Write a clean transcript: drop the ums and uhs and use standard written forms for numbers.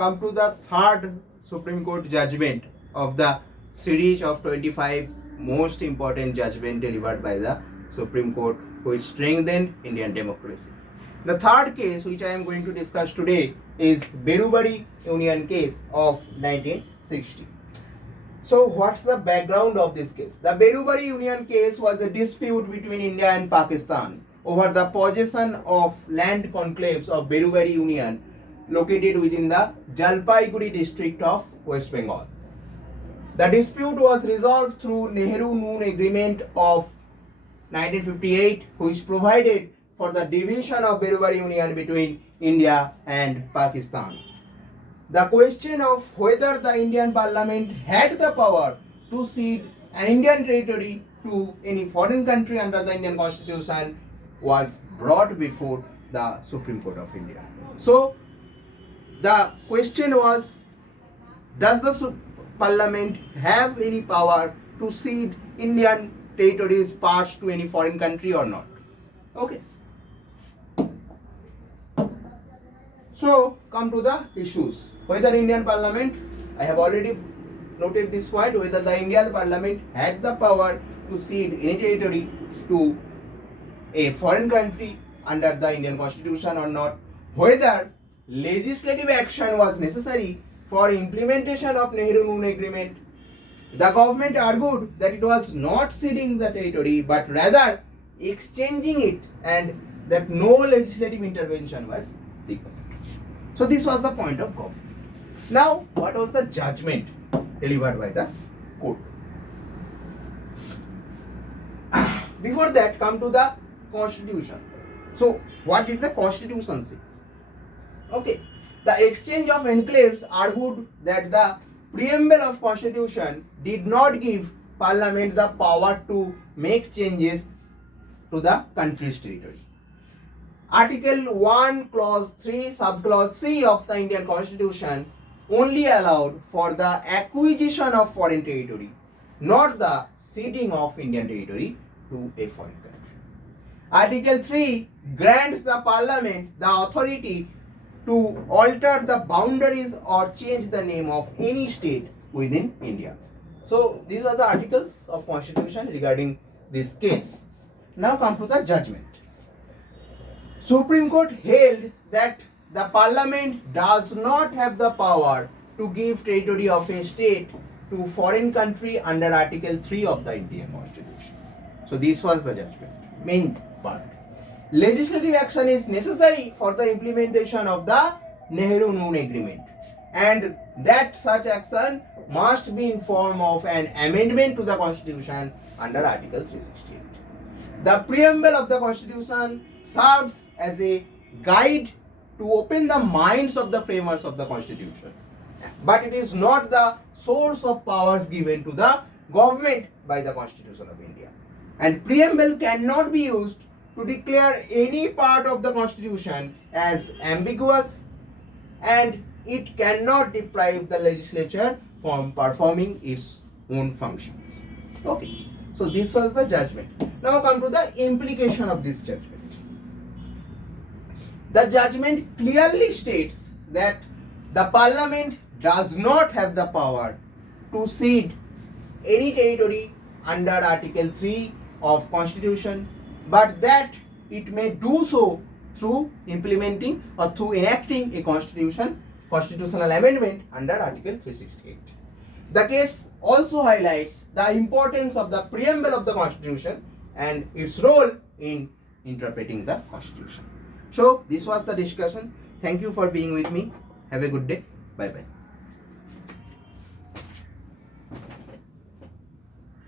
come to the third Supreme Court judgment of the series of 25 most important judgments delivered by the Supreme Court which strengthened Indian democracy. The third case which I am going to discuss today is Berubari Union case of 1960. So what's the background of this case? The Berubari Union case was a dispute between India and Pakistan over the possession of land conclaves of Berubari Union located within the Jalpaiguri district of West Bengal. The dispute was resolved through Nehru-Noon Agreement of 1958 which provided for the division of Berubari Union between India and Pakistan. The question of whether the Indian Parliament had the power to cede an Indian territory to any foreign country under the Indian Constitution was brought before the Supreme Court of India. So, the question was, does the Parliament have any power to cede Indian territories parts to any foreign country or not? Okay. So, come to the issues. Whether Indian Parliament, I have already noted this point, whether the Indian Parliament had the power to cede any territory to a foreign country under the Indian Constitution or not, whether legislative action was necessary for implementation of Nehru-Noon Agreement. The government argued that it was not ceding the territory but rather exchanging it and that no legislative intervention was required. So this was the point of government. Now, what was the judgment delivered by the court? Before that, come to the Constitution. So, what did the Constitution say? Okay, the exchange of enclaves argued that the preamble of Constitution did not give Parliament the power to make changes to the country's territory. Article 1, Clause 3, Subclause C of the Indian Constitution only allowed for the acquisition of foreign territory, not the ceding of Indian territory to a foreign country. Article 3 grants the Parliament the authority to alter the boundaries or change the name of any state within India. So, these are the articles of Constitution regarding this case. Now come to the judgment. Supreme Court held that the Parliament does not have the power to give territory of a state to foreign country under Article 3 of the Indian Constitution. So this was the judgment, main part. Legislative action is necessary for the implementation of the Nehru-Noon Agreement and that such action must be in form of an amendment to the Constitution under Article 368. The preamble of the Constitution serves as a guide to open the minds of the framers of the Constitution. But it is not the source of powers given to the government by the Constitution of India. And preamble cannot be used to declare any part of the Constitution as ambiguous and it cannot deprive the legislature from performing its own functions. Okay, so this was the judgment. Now come to the implication of this judgment. The judgment clearly states that the Parliament does not have the power to cede any territory under Article 3 of Constitution, but that it may do so through implementing or through enacting a constitutional amendment under Article 368. The case also highlights the importance of the preamble of the Constitution and its role in interpreting the Constitution. So, this was the discussion. Thank you for being with me. Have a good day. Bye-bye.